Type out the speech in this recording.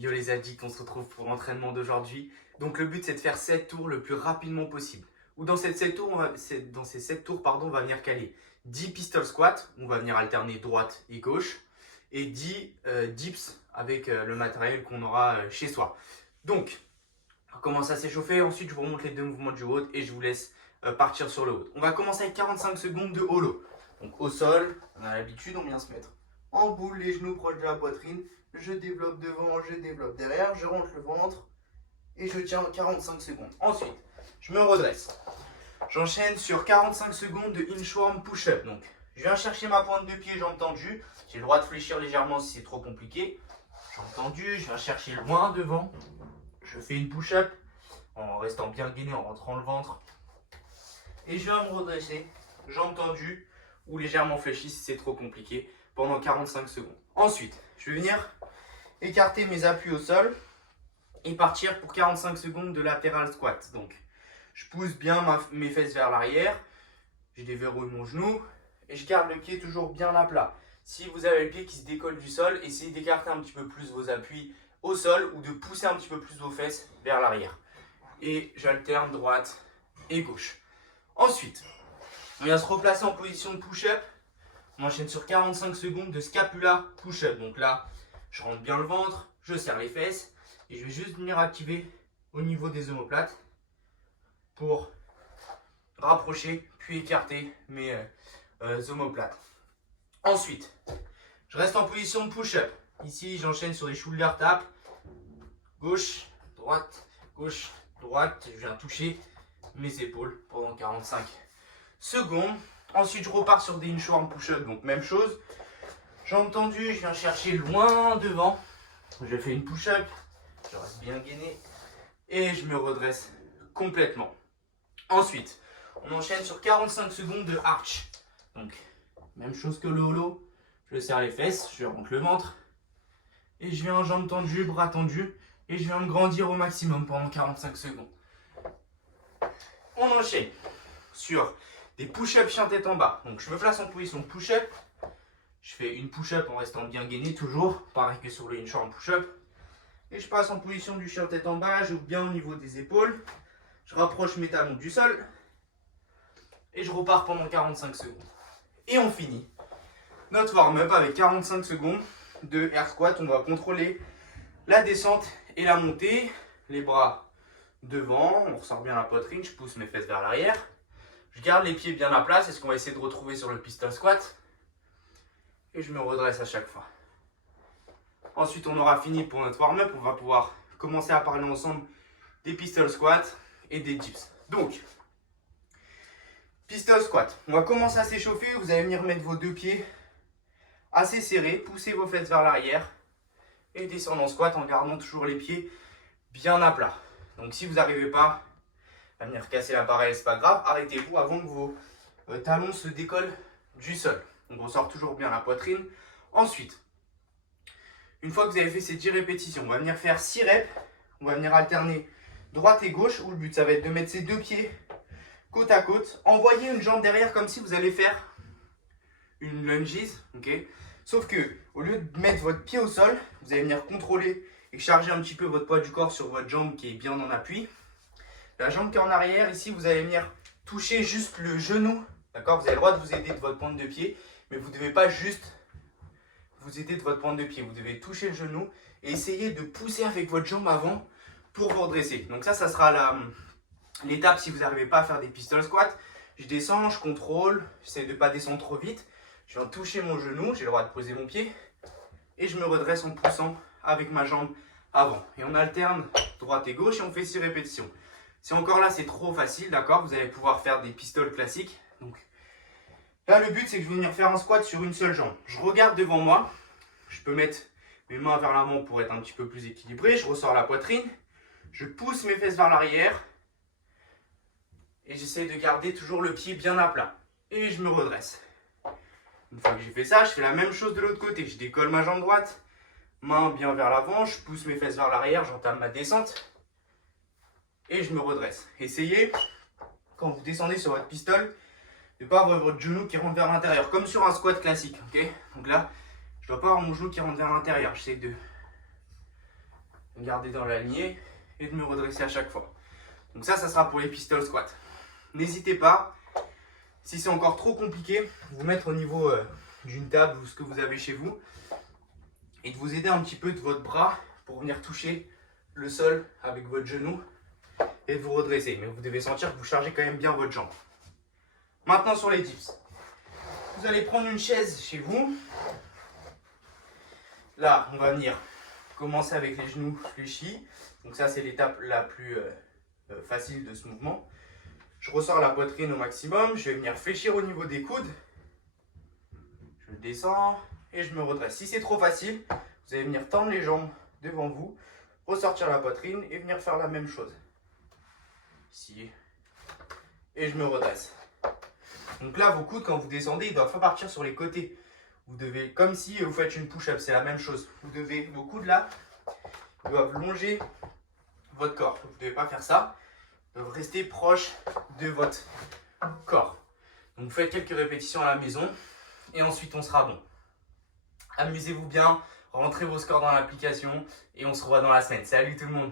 Yo les addicts, on se retrouve pour l'entraînement d'aujourd'hui. Donc le but c'est de faire 7 tours le plus rapidement possible. Ou dans ces 7 tours, on va venir caler 10 pistol squats, on va venir alterner droite et gauche, et 10 dips avec le matériel qu'on aura chez soi. Donc, on commence à s'échauffer, ensuite je vous remonte les deux mouvements du haut et je vous laisse partir sur le haut. On va commencer avec 45 secondes de holo. Donc au sol, on a l'habitude, on vient se mettre en boule, les genoux proches de la poitrine. Je développe devant, je développe derrière, je rentre le ventre et je tiens 45 secondes. Ensuite, je me redresse. J'enchaîne sur 45 secondes de inchworm push-up. Donc, je viens chercher ma pointe de pied, jambes tendues. J'ai le droit de fléchir légèrement si c'est trop compliqué. Jambes tendues, je viens chercher loin devant. Je fais une push-up en restant bien gainé, en rentrant le ventre. Et je viens me redresser, jambes tendues ou légèrement fléchies si c'est trop compliqué pendant 45 secondes. Ensuite, je vais venir écarter mes appuis au sol et partir pour 45 secondes de latéral squat. Donc, je pousse bien mes fesses vers l'arrière, je déverrouille mon genou et je garde le pied toujours bien à plat. Si vous avez le pied qui se décolle du sol, essayez d'écarter un petit peu plus vos appuis au sol ou de pousser un petit peu plus vos fesses vers l'arrière. Et j'alterne droite et gauche. Ensuite, on vient se replacer en position de push-up. On enchaîne sur 45 secondes de scapula push-up. Donc là, je rentre bien le ventre, je serre les fesses et je vais juste venir activer au niveau des omoplates pour rapprocher puis écarter mes omoplates. Ensuite, je reste en position de push-up. Ici, j'enchaîne sur des shoulder taps. Gauche, droite, je viens toucher mes épaules pendant 45 secondes. Ensuite, je repars sur des inchworm push-up, donc même chose. Jambes tendues, je viens chercher loin devant. Je fais une push-up, je reste bien gainé et je me redresse complètement. Ensuite, on enchaîne sur 45 secondes de arch. Donc, même chose que le holo. Je serre les fesses, je rentre le ventre et je viens en jambes tendues, bras tendus et je viens me grandir au maximum pendant 45 secondes. On enchaîne sur des push-ups chien tête en bas. Donc je me place en position push-up. Je fais une push-up en restant bien gainé toujours, pareil que sur le inchworm push-up. Et je passe en position du chien tête en bas, j'ouvre bien au niveau des épaules. Je rapproche mes talons du sol. Et je repars pendant 45 secondes. Et on finit notre warm-up avec 45 secondes de air squat. On va contrôler la descente et la montée. Les bras devant, on ressort bien la poitrine, je pousse mes fesses vers l'arrière. Je garde les pieds bien à plat, c'est ce qu'on va essayer de retrouver sur le pistol squat. Et je me redresse à chaque fois. Ensuite, on aura fini pour notre warm-up. On va pouvoir commencer à parler ensemble des pistol squats et des dips. Donc, pistol squat. On va commencer à s'échauffer. Vous allez venir mettre vos deux pieds assez serrés, pousser vos fesses vers l'arrière et descendre en squat en gardant toujours les pieds bien à plat. Donc, si vous n'arrivez pas à venir casser l'appareil, c'est pas grave, arrêtez-vous avant que vos talons se décollent du sol. On ressort toujours bien la poitrine. Ensuite, une fois que vous avez fait ces 10 répétitions, on va venir faire 6 reps. On va venir alterner droite et gauche, où le but ça va être de mettre ses deux pieds côte à côte. Envoyer une jambe derrière comme si vous allez faire une lunges, ok? Sauf que au lieu de mettre votre pied au sol, vous allez venir contrôler et charger un petit peu votre poids du corps sur votre jambe qui est bien en appui. La jambe qui est en arrière, ici, vous allez venir toucher juste le genou. D'accord? Vous avez le droit de vous aider de votre pointe de pied, mais vous ne devez pas juste vous aider de votre pointe de pied. Vous devez toucher le genou et essayer de pousser avec votre jambe avant pour vous redresser. Donc ça sera l'étape si vous n'arrivez pas à faire des pistol squats. Je descends, je contrôle, j'essaie de ne pas descendre trop vite. Je viens toucher mon genou, j'ai le droit de poser mon pied et je me redresse en poussant avec ma jambe avant. Et on alterne droite et gauche et on fait 6 répétitions. Si encore là c'est trop facile, d'accord, vous allez pouvoir faire des pistoles classiques. Donc là le but c'est que je vais venir faire un squat sur une seule jambe. Je regarde devant moi, je peux mettre mes mains vers l'avant pour être un petit peu plus équilibré. Je ressors la poitrine, je pousse mes fesses vers l'arrière et j'essaie de garder toujours le pied bien à plat. Et je me redresse. Une fois que j'ai fait ça, je fais la même chose de l'autre côté. Je décolle ma jambe droite, main bien vers l'avant, je pousse mes fesses vers l'arrière, j'entame ma descente. Et je me redresse. Essayez, quand vous descendez sur votre pistol, de ne pas avoir votre genou qui rentre vers l'intérieur, comme sur un squat classique. Okay, donc là, je ne dois pas avoir mon genou qui rentre vers l'intérieur. J'essaie de me garder dans la lignée et de me redresser à chaque fois. Donc ça sera pour les pistol squats. N'hésitez pas, si c'est encore trop compliqué, vous mettre au niveau d'une table ou ce que vous avez chez vous et de vous aider un petit peu de votre bras pour venir toucher le sol avec votre genou et de vous redresser. Mais vous devez sentir que vous chargez quand même bien votre jambe. Maintenant sur les dips. Vous allez prendre une chaise chez vous. Là, on va venir commencer avec les genoux fléchis. Donc ça, c'est l'étape la plus facile de ce mouvement. Je ressors la poitrine au maximum. Je vais venir fléchir au niveau des coudes. Je descends et je me redresse. Si c'est trop facile, vous allez venir tendre les jambes devant vous, ressortir la poitrine et venir faire la même chose. Ici. Et je me redresse. Donc là, vos coudes, quand vous descendez, ils doivent pas partir sur les côtés. Vous devez, comme si vous faites une push-up, c'est la même chose. Vous devez, vos coudes là, doivent longer votre corps. Vous ne devez pas faire ça. Ils doivent rester proches de votre corps. Donc vous faites quelques répétitions à la maison et ensuite on sera bon. Amusez-vous bien, rentrez vos scores dans l'application et on se revoit dans la semaine. Salut tout le monde!